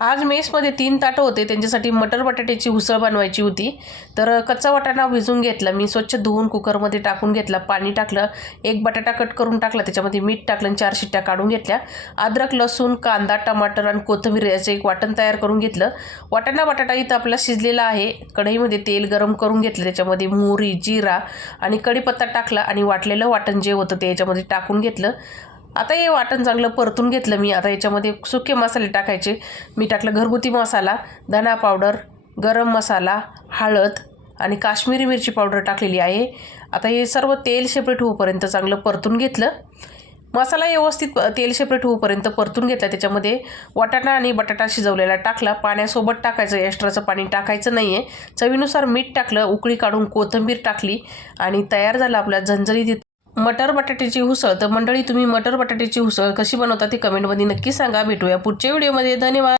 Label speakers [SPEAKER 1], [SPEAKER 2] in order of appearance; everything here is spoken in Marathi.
[SPEAKER 1] आज मेसमध्ये तीन ताटं होते. त्यांच्यासाठी मटर बटाट्याची उसळ बनवायची होती. तर कच्चा वाटाणा भिजून घेतला. मी स्वच्छ धुवून कुकरमध्ये टाकून घेतला. पाणी टाकलं. एक बटाटा कट करून टाकला. त्याच्यामध्ये मीठ टाकलं आणि चार शिट्ट्या काढून घेतल्या. अद्रक लसूण कांदा टमाटर आणि कोथिंबीर याचं एक वाटण तयार करून घेतलं. वाटाणा बटाटा इथं आपला शिजलेला आहे. कढईमध्ये तेल गरम करून घेतलं. त्याच्यामध्ये मोहरी जिरा आणि कढीपत्ता टाकला आणि वाटलेलं वाटण जे होतं ते याच्यामध्ये टाकून घेतलं. आता हे वाटण चांगलं परतून घेतलं मी. आता याच्यामध्ये सुके मसाले टाकायचे. मी टाकलं घरगुती मसाला धना पावडर गरम मसाला हळद आणि काश्मीरी मिरची पावडर टाकलेली आहे. आता हे सर्व तेल सेपरेट होऊपर्यंत चांगलं परतून घेतलं. मसाला व्यवस्थित तेल सेपरेट होऊपर्यंत परतून घेतला. त्याच्यामध्ये वाटाणा आणि बटाटा शिजवलेला टाकला. पाण्यासोबत टाकायचं एक्स्ट्राचं पाणी टाकायचं नाही आहे चवीनुसार मीठ टाकलं उकळी काढून कोथिंबीर टाकली आणि तयार झालं आपल्या झणझणीत मटर बटाट्याची उसळ. तर मंडळी तुम्ही मटर बटाट्याची उसळ कशी बनवता ती कमेंटमध्ये नक्की सांगा. भेटूया पुढच्या व्हिडिओमध्ये. धन्यवाद.